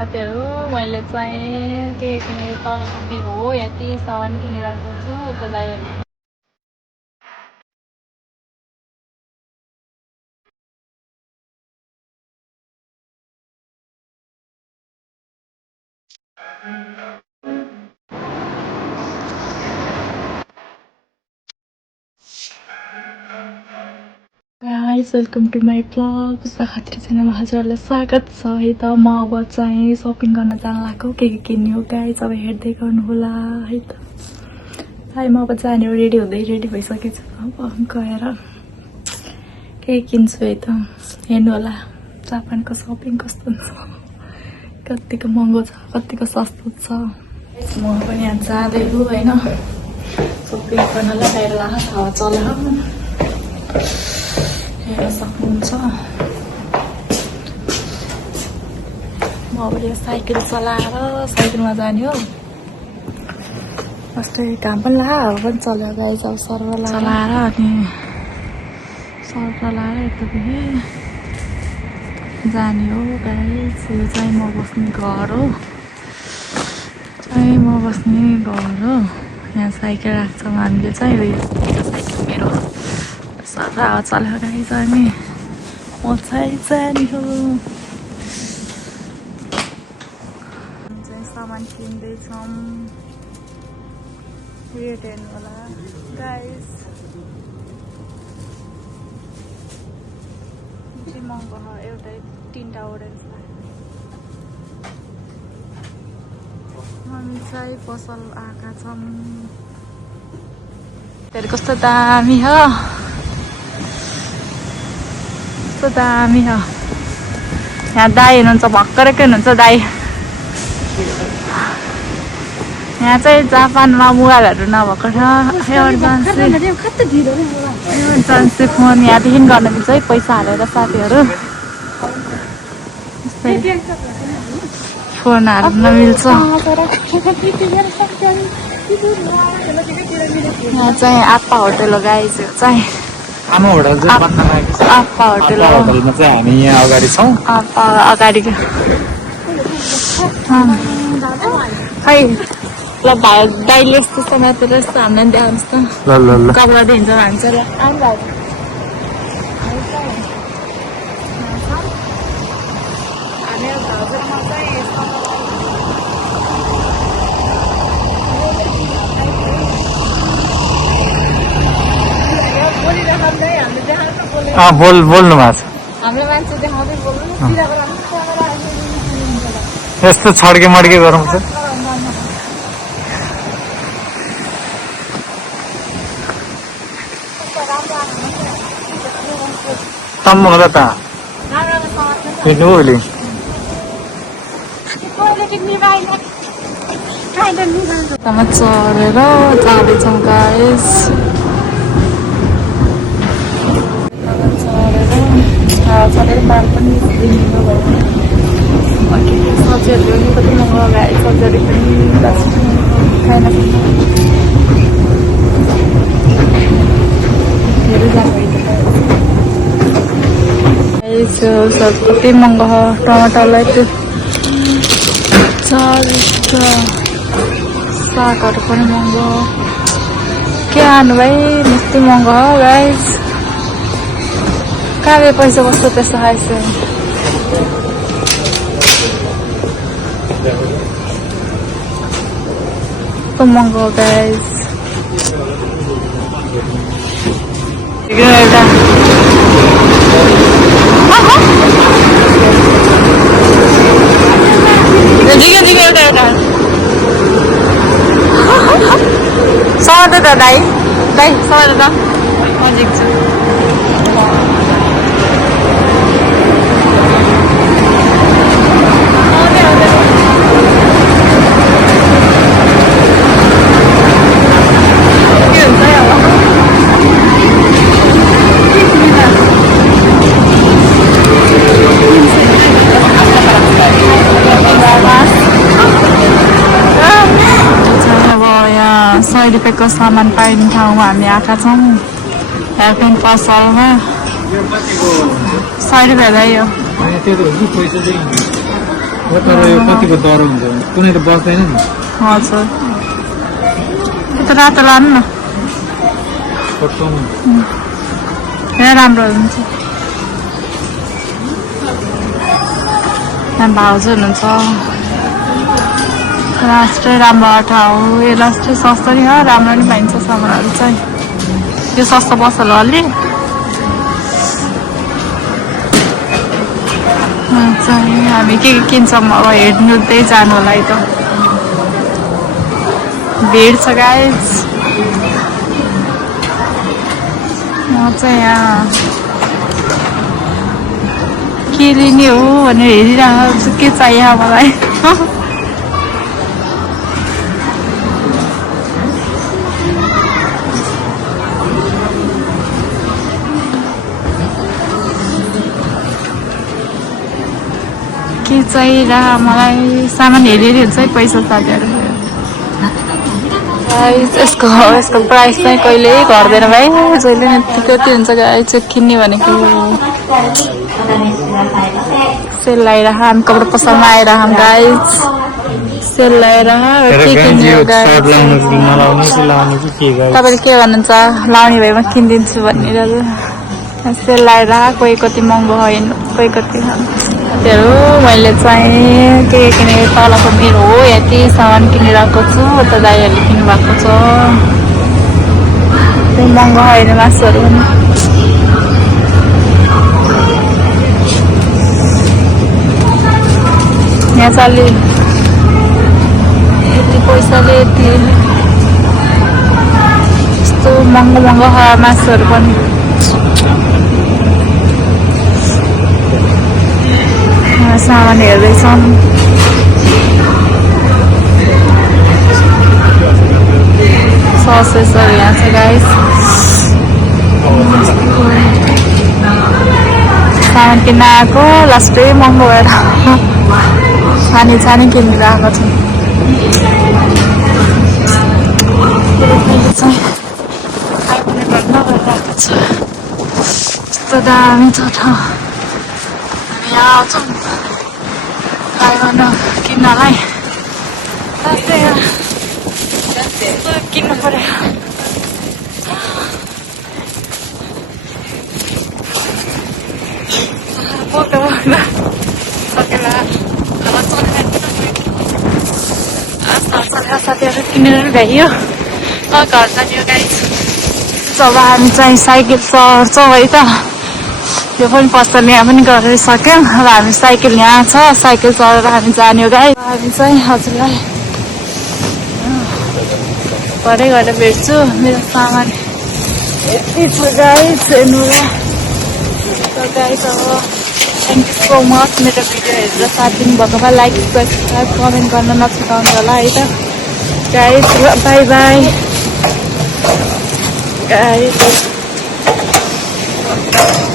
साथीहरू मैले चाहिँ के किनेँ तलबी हो यति सामान किनेर आएको छु त्यसलाई guys welcome to my blog खातिर च्यानलमा हजुरहरूलाई स्वागत छ है त म अब चाहिँ सपिङ गर्न जान लाग्यो के किन्ने हो गाइस अब हेर्दै गर्नु होला है त है म अब जाने हो रेडी भइसकेको छु अब गएर के किन्छु है त हेर्नु होला जापानको सपिङ कस्तो हुन्छ कतिको महँगो छ कतिको सस्तो छ म पनि यहाँ जाँदैछु हैन सपिङ गर्नलाई बाहिर लाख हावा चल्यो हेर्न सक्नुहुन्छ म अब यो साइकल चलाएर साइकलमा जाने हो अस्ति घाम पनि हावा पनि चल्यो गाइस अब सर्भर चलाएर अनि सर्भर लाएर यतादेखि जाने हो गाइस यो चाहिँ म बस्ने घर हो यहाँ साइकल राख्छौँ हामीले चाहिँ यो साइकल मेरो सर्भर हावा चल्यो गाइस अनि म चाहिँ जाने हो सामान किन्दैछौँ रेट हेर्नु होला गाइस चाहिँ महँगो छ एउटै 3टा ओरेन्ज हामी चाहिँ पसल आएका छौँ कस्तो दामी हो कस्तो दामी हो यहाँ दाई हुनुहुन्छ भर्खरकै हुनुहुन्छ दाई यहाँ चाहिँ जापानमा मोबाइलहरू नभएको छ इमर्जेन्सी फोन यहाँदेखि गर्न मिल्छ है पैसा हालेर साथीहरू फोन हाल्न मिल्छ यहाँ चाहिँ आप्पा होटेल हो गाइस यो चाहिँ आमा होटल चाहिँ बन्न लागेको छ आप्पा होटेल हो होटलमा चाहिँ हामी यहाँ अगाडि छौँ आप्पा अगाडिको खै ल भाइ दाइले यस्तो समातेर यस्तो हामीलाई देखाउनुहोस् त ल कपडा दिन्छ हामी चाहिँ बोल्नु भएको छ हाम्रो मान्छे देखाउँदै बोल्नु यस्तो छड्के मड्के गरौँ छ तम्म होला त किन्नु अहिले चढेर जाँदैछौँ गाइस चढेर पार्क पनि दिनु भयो सब्जीहरू पनि कति महँगो गाई सब्जीहरू पनि खाएन धेरै जानु कति महँगो छ टमाटरलाई त्यो 40 सागहरू पनि महँगो के खानु भाइ यस्तो महँगो हो गाइस कहाँ पैसा कस्तो त्यस्तो खाइसक्यो कस्तो महँगो गाइस एउटा समाते त दाइ समाते त म झिक्छु रुपियाँको सामान पाइने ठाउँमा हामी आएका छौँ हेयरपिन पसलमा 100 रुपियाँ भयो तर यो कतिको डर हुन्छ कुनै त बस्दैन नि हजुर त्यो त रातो लानु न फोटोमा यहाँ राम्रो हुन्छ यहाँ भाउजू हुनुहुन्छ लास्टै राम्रो ठाउँ हो यो लास्टै सस्तो नि हो राम्रो नि पाइन्छ सामानहरू चाहिँ यो सस्तो पसल हो अलि चाहिँ हामी के किन्छौँ अब हेर्नु त्यही जानु होला है त भिड छ गाइस म चाहिँ यहाँ के लिने हो भनेर हेरिरहेको छु के चाहियो मलाई के चाहिरह मलाई सामान हेरि हुन्छ है पैसा साथीहरू यसको प्राइस चाहिँ कहिले घट्दैन भाइ जहिले त्यति हुन्छ गाई चाहिँ किन्ने भनेको सेल लगाइरह हामी कपडा पसलमा आइरह गाइज सेल लगाइरह के किन्ने हो तपाईँले के भन्नुहुन्छ लाउने भएमा किनिदिन्छु भनिरहेको सेल लगाएर कोही कति महँगो होइन कोही कति त्योहरू मैले चाहिँ के किनेको तलको मेरो हो यति सामान किनिरहेको छु उता दाइहरूले किन्नु भएको छ त्यो महँगो होइन मासुहरू पनि यहाँ चाहिँ अलि यति पैसाले यति यस्तो महँगो महँगो मासुहरू पनि सामान हेर्दैछन् ससेसहरू यहाँ छ गाइस सामान किन्न आएको लास्टै महँगो भएर छानी छानी किनेर आएको छु यस्तो दामी छ ठाउँ हामी यहाँ आउँछौँ किन्नलाई किन्नु पर्यो फोटो सकेला साथीहरू किनेर भ्याइयो घर जाने गाइस जब हामी चाहिँ साइकल चढ्छौँ है त यो पनि पसल यहाँ पनि गरिसक्यौँ अब हामी साइकल यहाँ छ साइकल चढेर हामी जाने हो गाइस हामी चाहिँ हजुरलाई घरै गएर भेट्छु मेरो सामान यति छ गाइस हेर्नु गाइस अब थ्याङ्क यू सो मच मेरो भिडियो हेरेर साथ दिनुभएकोमा लाइक सब्सक्राइब कमेन्ट गर्न नछुटाउनु होला है त गाइस बाई बाई गाइस